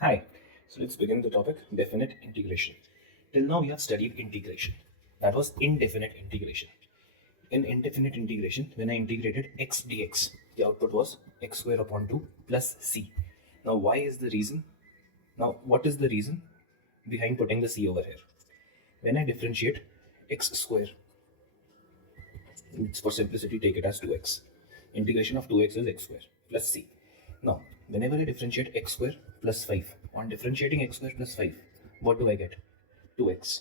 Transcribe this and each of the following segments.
Hi, so let's begin the topic definite integration. Till now we have studied integration. That was indefinite integration. In indefinite integration, when I integrated x dx, the output was x square upon 2 plus c. Now why is the reason? Now what is the reason behind putting the c over here? When I differentiate x square, it's for simplicity take it as 2x. Integration of 2x is x square plus c. Now, whenever I differentiate x square plus 5, on differentiating x square plus 5, what do I get? 2x.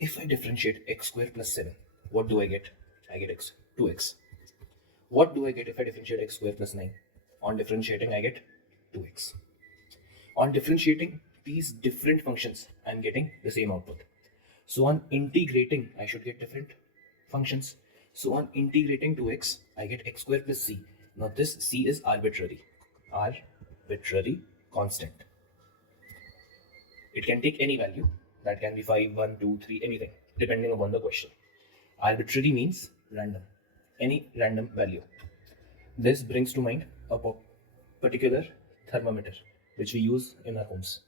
If I differentiate x square plus 7, what do I get? I get x, 2x. What do I get if I differentiate x square plus 9? On differentiating, I get 2x. On differentiating these different functions, I'm getting the same output. So on integrating, I should get different functions. So on integrating 2x, I get x square plus c. Now this c is arbitrary constant. It can take any value. That can be 5, 1, 2, 3, anything, depending upon the question. Arbitrary means random, any random value. This brings to mind a particular thermometer which we use in our homes.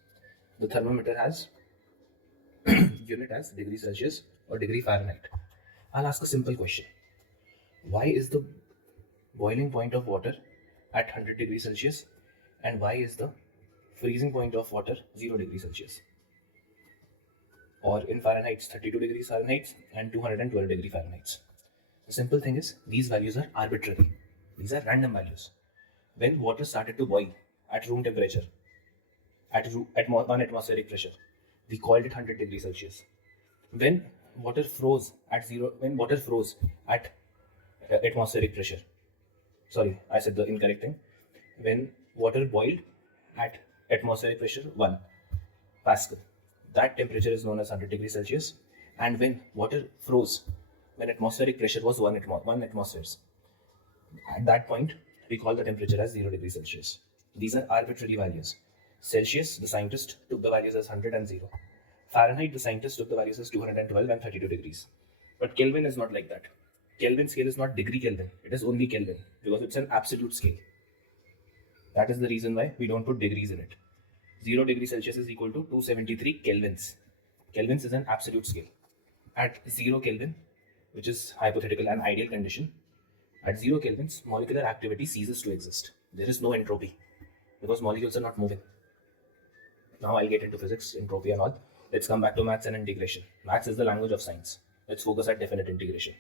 The thermometer has unit as degree Celsius or degree Fahrenheit. I'll ask a simple question. Why is the boiling point of water at 100 degrees Celsius and why is the freezing point of water 0 degrees Celsius? Or in Fahrenheit 32 degrees Fahrenheit and 212 degrees Fahrenheit. The simple thing is these values are arbitrary. These are random values. When water started to boil at room temperature, at 1 atmospheric pressure, we called it 100 degrees Celsius. When water froze at atmospheric pressure, sorry, I said the incorrect thing. When water boiled at atmospheric pressure 1 Pascal, that temperature is known as 100 degrees Celsius. And when water froze, when atmospheric pressure was 1 atmospheres, at that point, we call the temperature as 0 degrees Celsius. These are arbitrary values. Celsius, the scientist, took the values as 100 and 0. Fahrenheit, the scientist, took the values as 212 and 32 degrees. But Kelvin is not like that. Kelvin scale is not degree Kelvin. It is only Kelvin because it's an absolute scale. That is the reason why we don't put degrees in it. 0 degrees Celsius is equal to 273 kelvins. Kelvins is an absolute scale. At 0 Kelvin, which is hypothetical and ideal condition, at 0 kelvins, molecular activity ceases to exist. There is no entropy because molecules are not moving. Now I'll get into physics, entropy and all. Let's come back to maths and integration. Maths is the language of science. Let's focus at definite integration.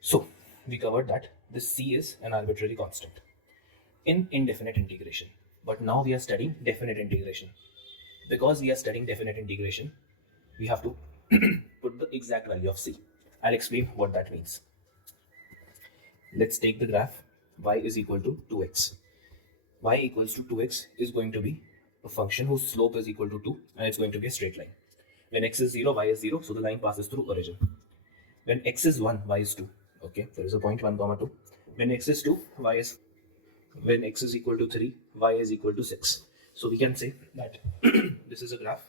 So we covered that this C is an arbitrary constant in indefinite integration. But now we are studying definite integration. Because we are studying definite integration, we have to put the exact value of C. I'll explain what that means. Let's take the graph y is equal to 2x. Y equals to 2x is going to be a function whose slope is equal to 2 and it's going to be a straight line. When x is 0, y is 0, so the line passes through origin. When x is 1, y is 2. Okay, there is a point 1 comma 2. When x is 2, y is when x is equal to 3, y is equal to 6. So we can say that this is a graph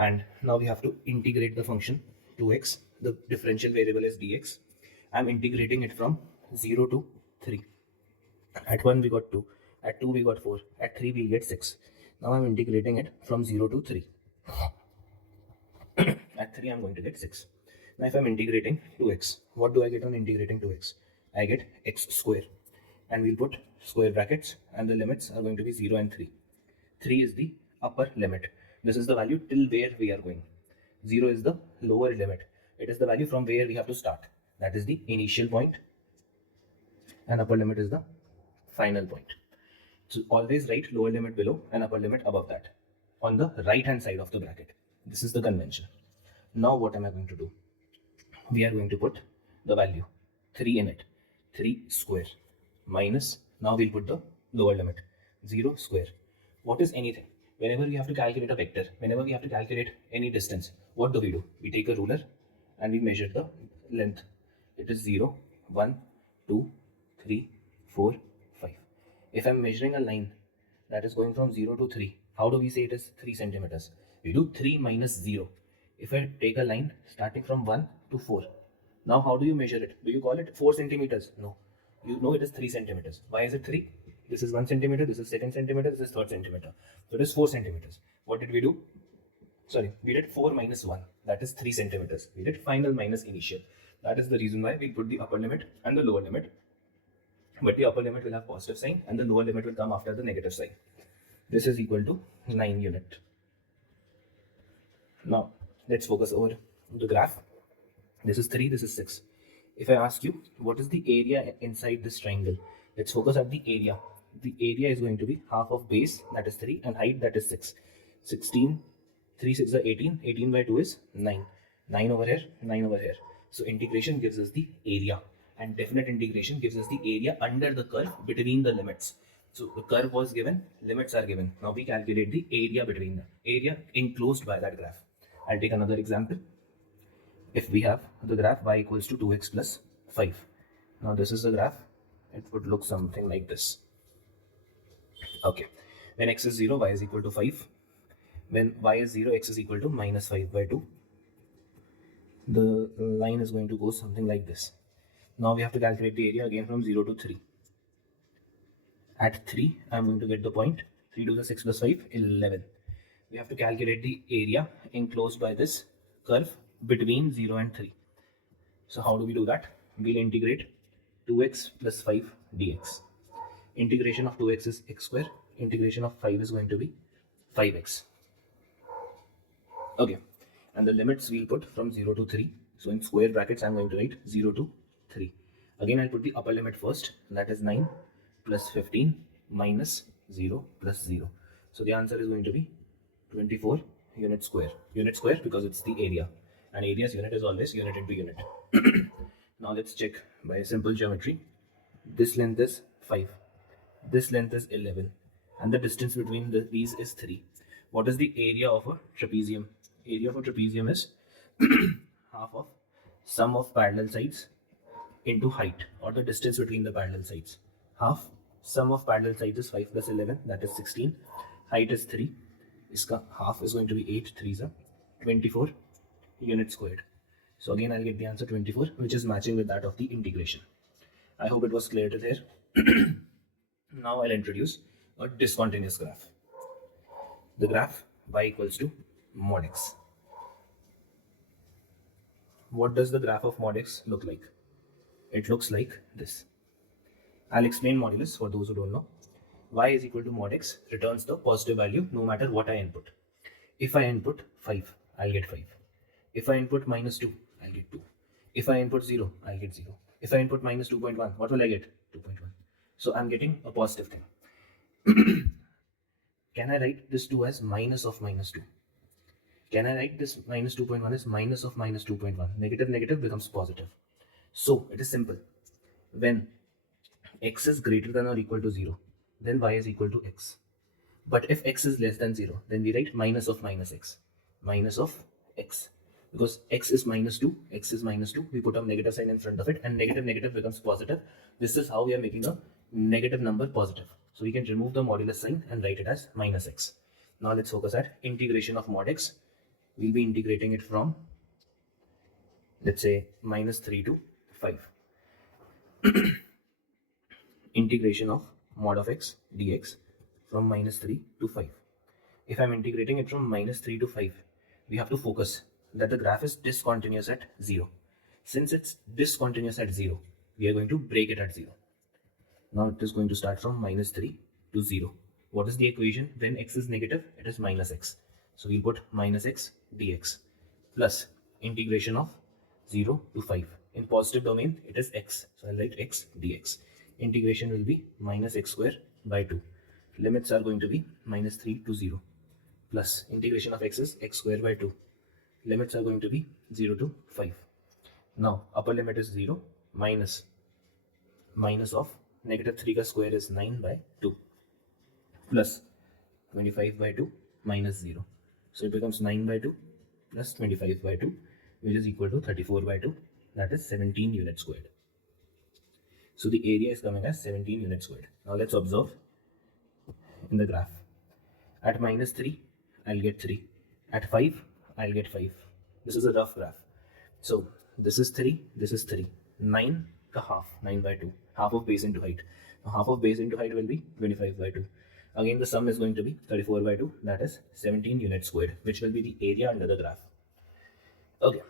and now we have to integrate the function 2x. The differential variable is dx. I'm integrating it from 0 to 3. At 1 we got 2, at 2 we got 4, at 3 we get 6. Now I'm integrating it from 0 to 3. At 3 I'm going to get 6. Now if I'm integrating 2x, what do I get on integrating 2x? I get x square. And we'll put square brackets and the limits are going to be 0 and 3. 3 is the upper limit. This is the value till where we are going. 0 is the lower limit. It is the value from where we have to start. That is the initial point. And upper limit is the final point. So always write lower limit below and upper limit above that on the right hand side of the bracket. This is the convention. Now what am I going to do? We are going to put the value 3 in it. 3 square minus, now we'll put the lower limit, 0 square. What is anything? Whenever we have to calculate a vector, whenever we have to calculate any distance, what do? We take a ruler and we measure the length. It is 0, 1, 2, 3, 4, 5. If I'm measuring a line that is going from 0 to 3, how do we say it is 3 centimeters? We do 3 minus 0. If I take a line starting from 1 to 4, now how do you measure it? Do you call it 4 centimeters? No. You know it is 3 centimeters. Why is it 3? This is 1 centimeter, this is 2nd centimeter, this is 3rd centimeter. So it is 4 centimeters. What did we do? Sorry, we did 4 minus 1, that is 3 centimeters. We did final minus initial. That is the reason why we put the upper limit and the lower limit. But the upper limit will have positive sign and the lower limit will come after the negative sign. This is equal to 9 unit. Now, let's focus over the graph. This is 3, this is 6. If I ask you, what is the area inside this triangle? Let's focus at the area. The area is going to be half of base, that is 3, and height, that is 6. 16, 3 6 are 18, 18 by 2 is 9. 9 over here, 9 over here. So integration gives us the area, and definite integration gives us the area under the curve between the limits. So the curve was given, limits are given. Now we calculate the area between them, area enclosed by that graph. I'll take another example. If we have the graph y equals to 2x plus 5. Now this is the graph. It would look something like this. Okay. When x is 0, y is equal to 5. When y is 0, x is equal to minus 5 by 2. The line is going to go something like this. Now we have to calculate the area again from 0 to 3. At 3, I'm going to get the point. 3 to the 6 plus 5, 11. We have to calculate the area enclosed by this curve between 0 and 3. So how do we do that? We'll integrate 2x plus 5 dx. Integration of 2x is x square. Integration of 5 is going to be 5x. Okay. And the limits we'll put from 0 to 3. So in square brackets, I'm going to write 0 to 3. Again, I'll put the upper limit first. That is 9 plus 15 minus 0 plus 0. So the answer is going to be 24 unit square. Unit square because it's the area. And area's unit is always unit into unit. Now let's check by simple geometry. This length is 5. This length is 11. And the distance between these is 3. What is the area of a trapezium? Area of a trapezium is half of sum of parallel sides into height, or the distance between the parallel sides. Half sum of parallel sides is 5 plus 11, that is 16. Height is 3. Iska half is going to be 8, 3 is 24 unit squared. So again, I'll get the answer 24, which is matching with that of the integration. I hope it was clear to there. Now I'll introduce a discontinuous graph. The graph y equals to mod x. What does the graph of mod x look like? It looks like this. I'll explain modulus for those who don't know. Y is equal to mod x returns the positive value no matter what I input. If I input 5, I'll get 5. If I input minus 2, I'll get 2. If I input 0, I'll get 0. If I input minus 2.1, what will I get? 2.1. So I'm getting a positive thing. Can I write this 2 as minus of minus 2? Can I write this minus 2.1 as minus of minus 2.1? Negative, negative becomes positive. So it is simple. When x is greater than or equal to 0, then y is equal to x. But if x is less than 0, then we write minus of minus x. Minus of x. Because x is minus 2, x is minus 2, we put a negative sign in front of it, and negative, negative becomes positive. This is how we are making a negative number positive. So we can remove the modulus sign and write it as minus x. Now let's focus at integration of mod x. We'll be integrating it from, let's say, minus 3 to 5. Integration of mod of x dx from minus 3 to 5. If I'm integrating it from minus 3 to 5, we have to focus that the graph is discontinuous at 0. Since it's discontinuous at 0, we are going to break it at 0. Now it is going to start from minus 3 to 0. What is the equation? When x is negative, it is minus x. So we'll put minus x dx plus integration of 0 to 5. In positive domain, it is x. So I'll write x dx. Integration will be minus x square by 2. Limits are going to be minus 3 to 0 plus integration of x is x square by 2. Limits are going to be 0 to 5. Now upper limit is 0 minus of negative 3 ka square is 9 by 2 plus 25 by 2 minus 0. So it becomes 9 by 2 plus 25 by 2, which is equal to 34 by 2, that is 17 units squared. So the area is coming as 17 units squared. Now let's observe in the graph. At minus 3, I'll get 3. At 5, I'll get 5. This is a rough graph. So this is 3, this is 3. 9 ka half, 9 by 2, half of base into height. half of base into height will be 25 by 2. Again, the sum is going to be 34 by 2, that is 17 units squared, which will be the area under the graph. Okay,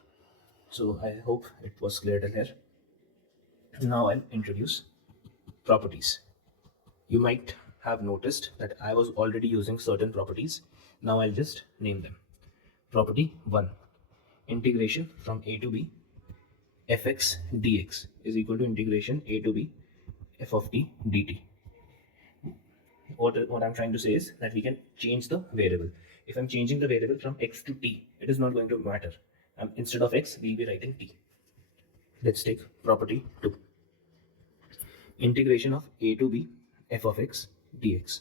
so I hope it was clear till here. Now I'll introduce properties. You might have noticed that I was already using certain properties. Now I'll just name them. Property 1. Integration from a to b fx dx is equal to integration a to b f of t dt. What I'm trying to say is that we can change the variable. If I'm changing the variable from x to t, it is not going to matter. Instead of x, we'll be writing t. Let's take property 2. Integration of a to b f of x dx.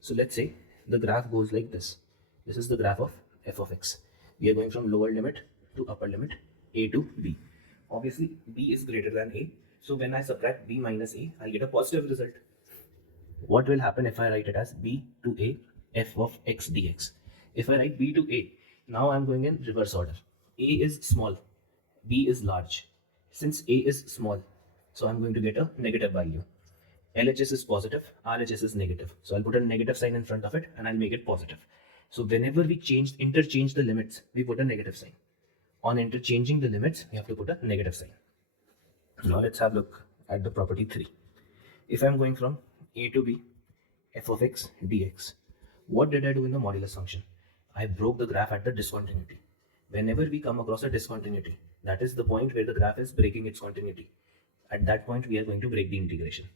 So let's say the graph goes like this. This is the graph of f of x. We are going from lower limit to upper limit a to b. Obviously, b is greater than a. So when I subtract b minus a, I'll get a positive result. What will happen if I write it as b to a f of x dx? If I write b to a, now I'm going in reverse order. A is small, b is large. Since a is small, so I'm going to get a negative value. LHS is positive, RHS is negative. So I'll put a negative sign in front of it and I'll make it positive. So whenever we interchange the limits, we put a negative sign. On interchanging the limits, we have to put a negative sign. Now let's have a look at the property 3. If I'm going from a to b f of x dx, what did I do in the modulus function? I broke the graph at the discontinuity. Whenever we come across a discontinuity, that is the point where the graph is breaking its continuity. At that point, we are going to break the integration.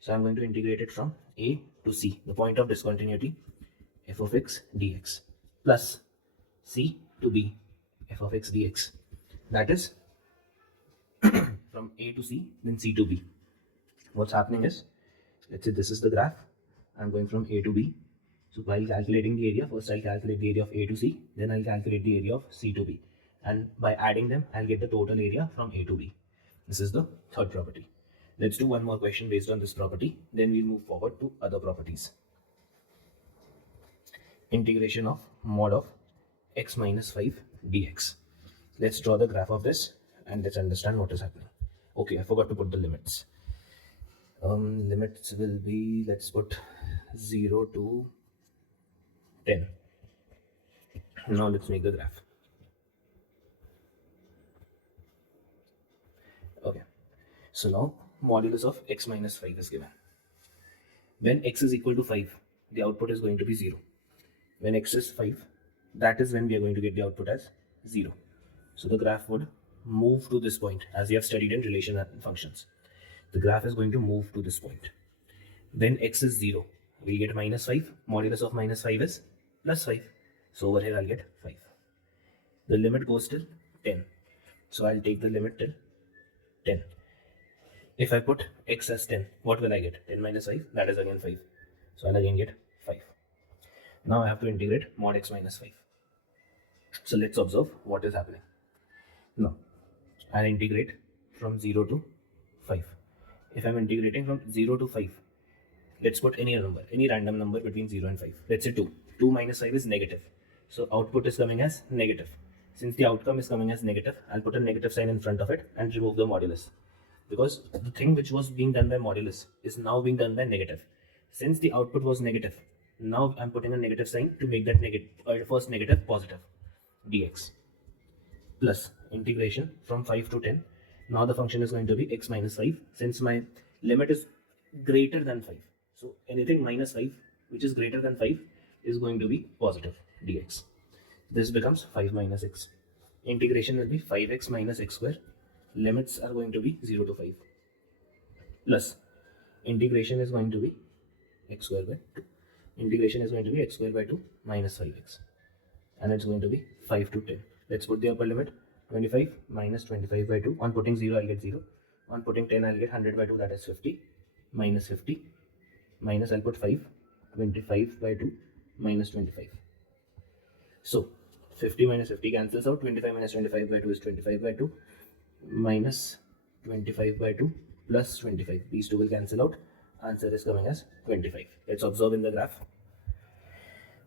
So I'm going to integrate it from a to c, the point of discontinuity, f of x dx, plus c to b f of x dx. That is from a to c, then c to b. What's happening is, let's say this is the graph. I'm going from a to b. So while calculating the area, first I'll calculate the area of a to c, then I'll calculate the area of c to b. And by adding them, I'll get the total area from a to b. This is the third property. Let's do one more question based on this property, then we'll move forward to other properties. Integration of mod of x minus 5 dx. Let's draw the graph of this and let's understand what is happening. Okay, I forgot to put the limits. Limits will be, let's put 0 to 10. Now let's make the graph. Okay, so now modulus of x minus 5 is given. When x is equal to 5, the output is going to be 0. When x is 5, that is when we are going to get the output as 0. So the graph would move to this point, as we have studied in relation functions. The graph is going to move to this point. When x is 0, we get minus 5. Modulus of minus 5 is plus 5. So over here I'll get 5. The limit goes till 10. So I'll take the limit till 10. If I put x as 10, what will I get? 10 minus 5, that is again 5. So I'll again get 5. Now I have to integrate mod x minus 5. So let's observe what is happening. Now I'll integrate from 0 to 5. If I'm integrating from 0 to 5, let's put any number, any random number between 0 and 5. Let's say 2. 2 minus 5 is negative. So output is coming as negative. Since the outcome is coming as negative, I'll put a negative sign in front of it and remove the modulus. Because the thing which was being done by modulus is now being done by negative. Since the output was negative, now I'm putting a negative sign to make that first negative positive. Dx plus integration from 5 to 10. Now the function is going to be x minus 5, since my limit is greater than 5. So anything minus 5 which is greater than 5 is going to be positive dx. This becomes 5 minus x. Integration will be 5x minus x square. Limits are going to be 0 to 5. Plus integration is going to be x square by 2. Integration is going to be x square by 2 minus 5x. And it's going to be 5 to 10. Let's put the upper limit. 25 minus 25 by 2. On putting 0, I'll get 0. On putting 10, I'll get 100 by 2, that is 50. Minus 50. Minus, I'll put 5. 25 by 2 minus 25. So, 50 minus 50 cancels out. 25 minus 25 by 2 is 25 by 2. Minus 25 by 2 plus 25. These two will cancel out. Answer is coming as 25. Let's observe in the graph.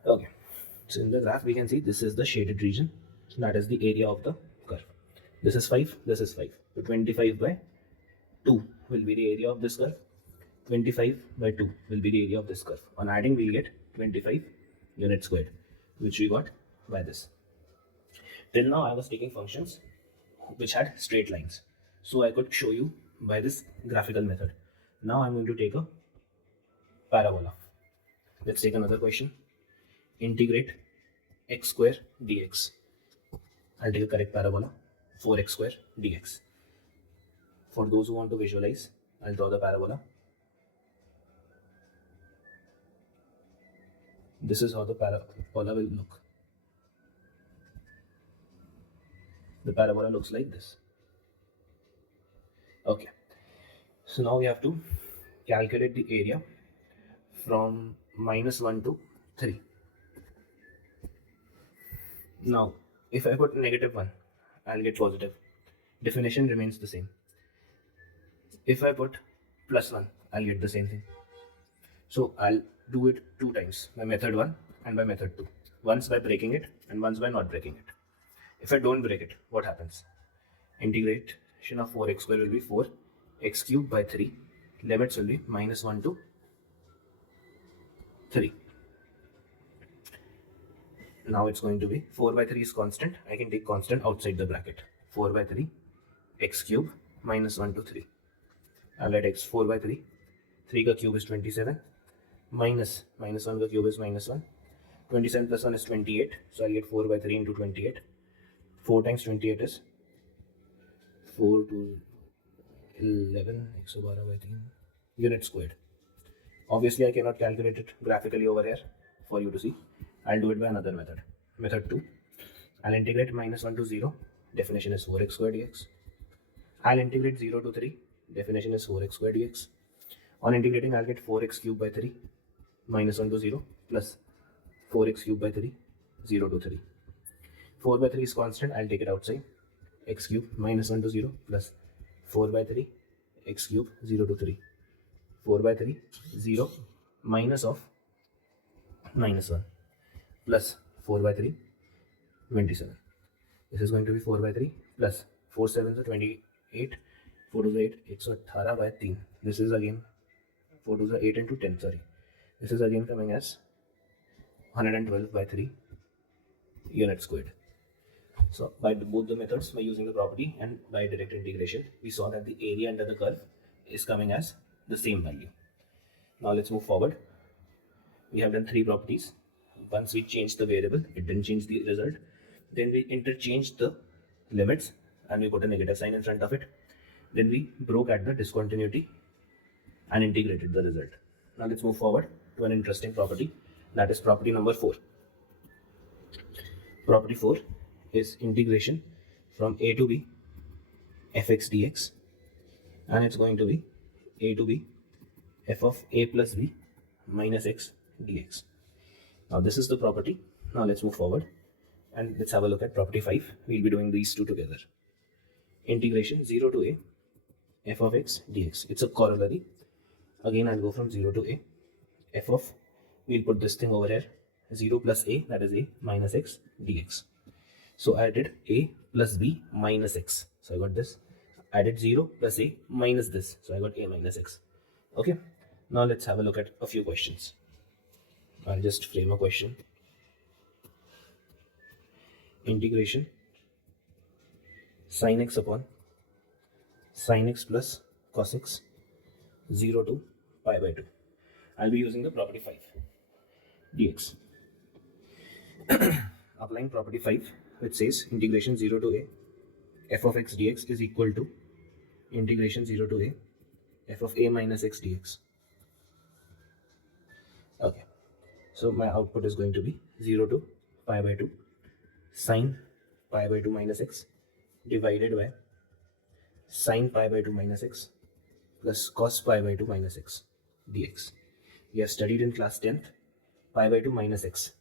Okay. So, in the graph, we can see this is the shaded region. That is the area of the curve. This is 5, this is 5. So 25 by 2 will be the area of this curve. 25 by 2 will be the area of this curve. On adding, we'll get 25 units squared, which we got by this. Till now, I was taking functions which had straight lines, so I could show you by this graphical method. Now I'm going to take a parabola. Let's take another question. Integrate x square dx. I'll take a correct parabola, 4x square dx. For those who want to visualize, I'll draw the parabola. This is how the parabola will look. The parabola looks like this. Okay, so now we have to calculate the area from -1 to 3. Now, if I put -1, I'll get positive. Definition remains the same. If I put +1, I'll get the same thing. So I'll do it 2 times, by method 1 and by method 2. Once by breaking it and once by not breaking it. If I don't break it, what happens? Integration of 4x square will be 4x cubed by 3. Limits will be -1 to 3. Now it's going to be 4 by 3 is constant. I can take constant outside the bracket. 4 by 3 x cube -1 to 3. I'll let x 4 by 3. 3 ka cube is 27. -1 ka cube is -1. 27 plus 1 is 28. So I'll get 4 by 3 into 28. 4 times 28 is 4 to 11 112 by 3 units squared. Obviously, I cannot calculate it graphically over here for you to see. I'll do it by another method. Method 2. I'll integrate -1 to 0. Definition is 4x squared dx. I'll integrate 0 to 3. Definition is 4x squared dx. On integrating, I'll get 4x cubed by 3 -1 to 0 plus 4x cubed by 3 0 to 3. 4 by 3 is constant. I'll take it outside. X cubed -1 to 0 plus 4 by 3 x cubed 0 to 3. 4 by 3 0 minus of -1 plus 4 by 3 27. This is going to be 4 by 3 plus 4 7 is 28. 4 to the 8 118 by 3. This is again 4 to the 8 into 10. Sorry, this is again coming as 112 by 3 units squared. So by both the methods, by using the property and by direct integration, we saw that the area under the curve is coming as the same value. Now let's move forward. We have done 3 properties. Once we changed the variable, it didn't change the result. Then we interchanged the limits and we put a negative sign in front of it. Then we broke at the discontinuity and integrated the result. Now let's move forward to an interesting property, that is property number 4. Property 4 is integration from a to b fx dx, and it's going to be a to b f of a plus b minus x dx. Now this is the property. Now let's move forward and let's have a look at property 5. We'll be doing these two together. Integration 0 to a f of x dx. It's a corollary. Again, I'll go from 0 to a f of, we'll put this thing over here, 0 plus a, that is a minus x dx. So I did a plus b minus x. So I got this. I did 0 plus a minus this. So I got a minus x. Okay. Now let's have a look at a few questions. I'll just frame a question. Integration sin x upon sin x plus cos x 0 to pi by 2. I'll be using the property 5 dx. Applying property 5, which says integration 0 to a f of x dx is equal to integration 0 to a f of a minus x dx. Okay, so my output is going to be 0 to pi by 2 sine pi by 2 minus x divided by sine pi by 2 minus x plus cos pi by 2 minus x dx. We have studied in class 10th pi by 2 minus x.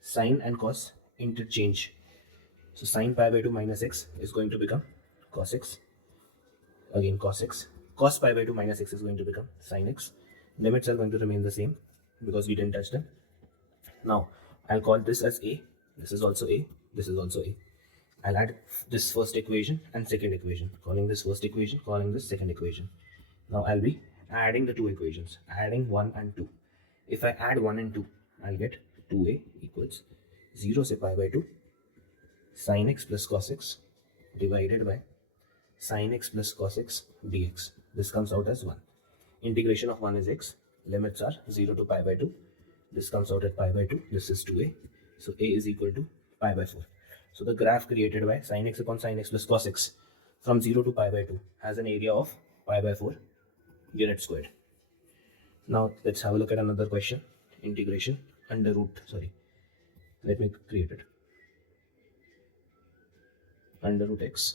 Sine and cos interchange. So sine pi by 2 minus x is going to become cos x. Again cos x. Cos pi by 2 minus x is going to become sin x. Limits are going to remain the same because we didn't touch them. Now I'll call this as a. This is also a. This is also a. I'll add this first equation and second equation. Calling this first equation, calling this second equation. Now I'll be adding the two equations, adding 1 and 2. If I add 1 and 2, I'll get 2a equals 0 say pi by 2 sin x plus cos x divided by sin x plus cos x dx. This comes out as 1. Integration of 1 is x. Limits are 0 to pi by 2. This comes out at pi by 2. This is 2a. So a is equal to pi by 4. So the graph created by sin x upon sin x plus cos x from 0 to pi by 2 has an area of pi by 4 unit squared. Now let's have a look at another question. Integration under root, let me create it. Under root x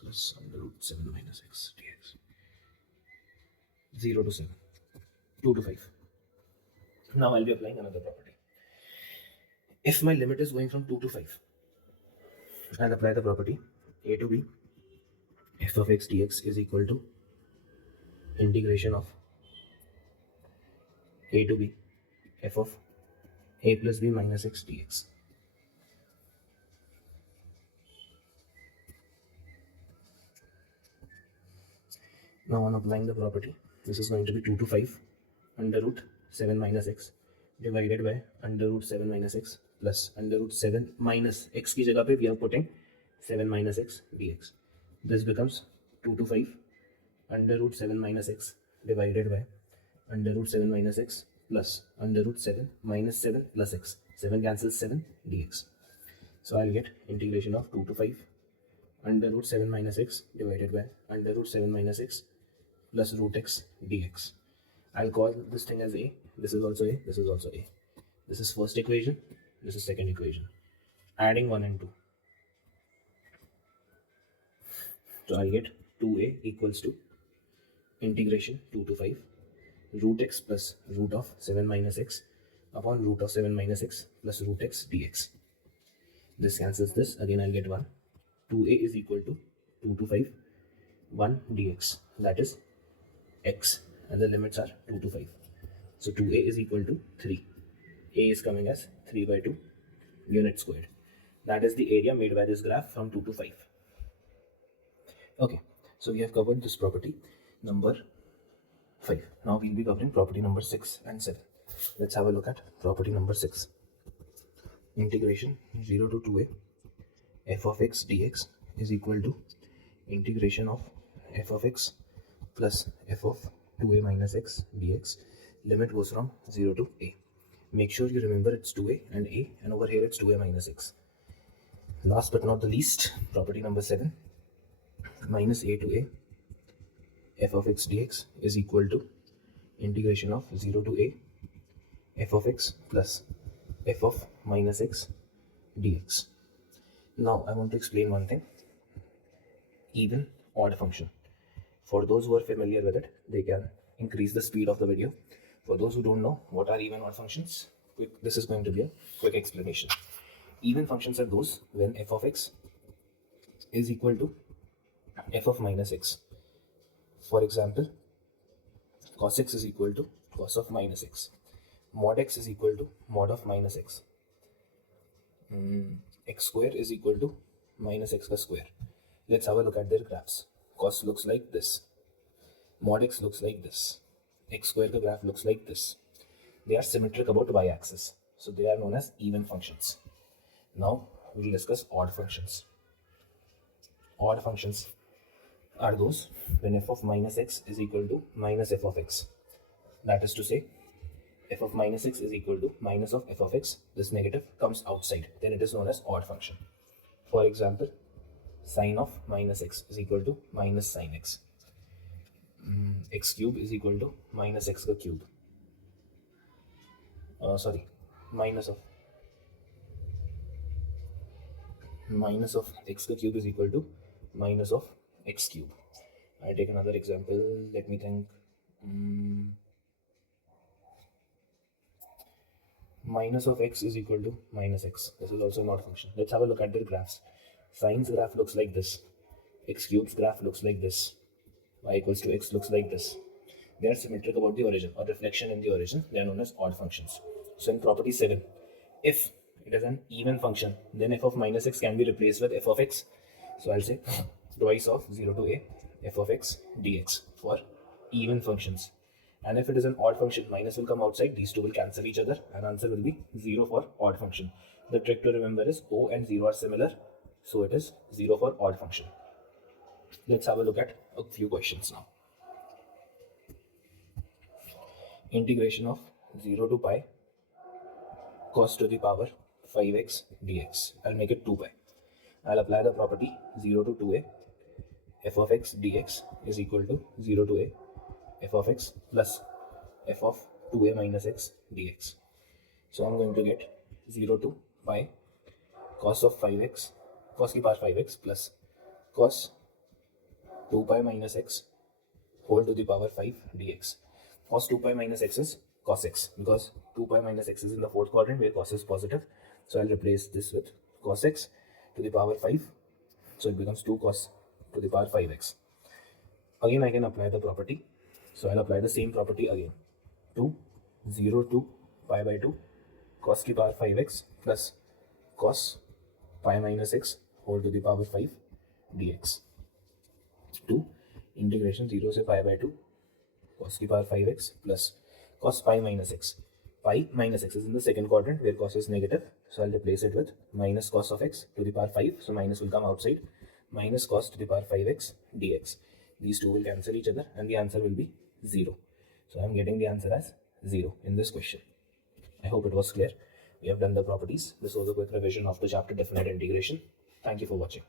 plus under root 7 minus x dx. 0 to 7, 2 to 5. Now I'll be applying another property. If my limit is going from 2 to 5, I'll apply the property a to b f of x dx is equal to integration of a to b f of a plus b minus x dx. Now on applying the property, this is going to be 2 to 5 under root 7 minus x divided by under root 7 minus x plus under root 7 minus x की जगह पे we are putting 7 minus x dx. This becomes 2 to 5 under root 7 minus x divided by under root 7 minus x plus under root 7 minus 7 plus x. 7 cancels 7 dx. So I'll get integration of 2 to 5 under root 7 minus x divided by under root 7 minus x plus root x dx. I'll call this thing as a. This is also a. This is also a. This is first equation. This is second equation. Adding 1 and 2. So I'll get 2a equals to integration 2 to 5 root x plus root of 7 minus x upon root of 7 minus x plus root x dx. This cancels this. Again I'll get 1. 2a is equal to 2 to 5 1 dx. That is x, and the limits are 2 to 5. So 2a is equal to 3. A is coming as 3 by 2 unit squared. That is the area made by this graph from 2 to 5. Okay, so we have covered this property number 5. Now we'll be covering property number 6 and 7. Let's have a look at property number 6. Integration 0 to 2a f of x dx is equal to integration of f of x plus f of 2a minus x dx. Limit goes from 0 to a. Make sure you remember it's 2a and a, and over here it's 2a minus x. Last but not the least, property number 7, minus a to a f of x dx is equal to integration of 0 to a f of x plus f of minus x dx. Now I want to explain one thing. Even odd function. For those who are familiar with it, they can increase the speed of the video. For those who don't know what are even odd functions, this is going to be a quick explanation. Even functions are those when f of x is equal to f of minus x. For example, cos x is equal to cos of minus x. Mod x is equal to mod of minus x. X square is equal to minus x square. Let's have a look at their graphs. Cos looks like this. Mod x looks like this. X square ka graph looks like this. They are symmetric about y-axis. So they are known as even functions. Now we will discuss odd functions. Odd functions are those when f of minus x is equal to minus f of x. That is to say, f of minus x is equal to minus of f of x. This negative comes outside. Then it is known as odd function. For example, sine of minus x is equal to minus sine x. X cube is equal to minus x cube. Minus of x cube is equal to minus of x cube. I'll take another example. Let me think. Minus of x is equal to minus x. This is also an odd function. Let's have a look at their graphs. Sine's graph looks like this. X cube's graph looks like this. Y equals to x looks like this. They are symmetric about the origin or reflection in the origin. They are known as odd functions. So in property 7, if it is an even function, then f of minus x can be replaced with f of x. So I'll say twice of 0 to a f of x dx for even functions. And if it is an odd function, minus will come outside, these two will cancel each other, and answer will be 0 for odd function. The trick to remember is O and 0 are similar, so it is 0 for odd function. Let's have a look at a few questions now. Integration of 0 to pi cos to the power 5x dx. I'll make it 2 pi. I'll apply the property 0 to 2a f of x dx is equal to 0 to a f of x plus f of 2a minus x dx. So I'm going to get 0 to pi cos of 5x, cos की power 5x plus cos 2 pi minus x whole to the power 5 dx. Cos 2 pi minus x is cos x, because 2 pi minus x is in the fourth quadrant where cos is positive. So I'll replace this with cos x to the power 5. So it becomes 2 cos to the power 5x. Again, I can apply the property. So I'll apply the same property again. 2, 0 to pi by 2 cos की power 5x plus cos pi minus x whole to the power 5 dx. 2 integration 0 से pi by 2 cos की power 5x plus cos pi minus x. Pi minus x is in the second quadrant where cos is negative. So I'll replace it with minus cos of x to the power 5. So minus will come outside. Minus cos to the power 5x dx. These two will cancel each other and the answer will be 0. So I'm getting the answer as 0 in this question. I hope it was clear. We have done the properties. This was a quick revision of the chapter definite integration. Thank you for watching.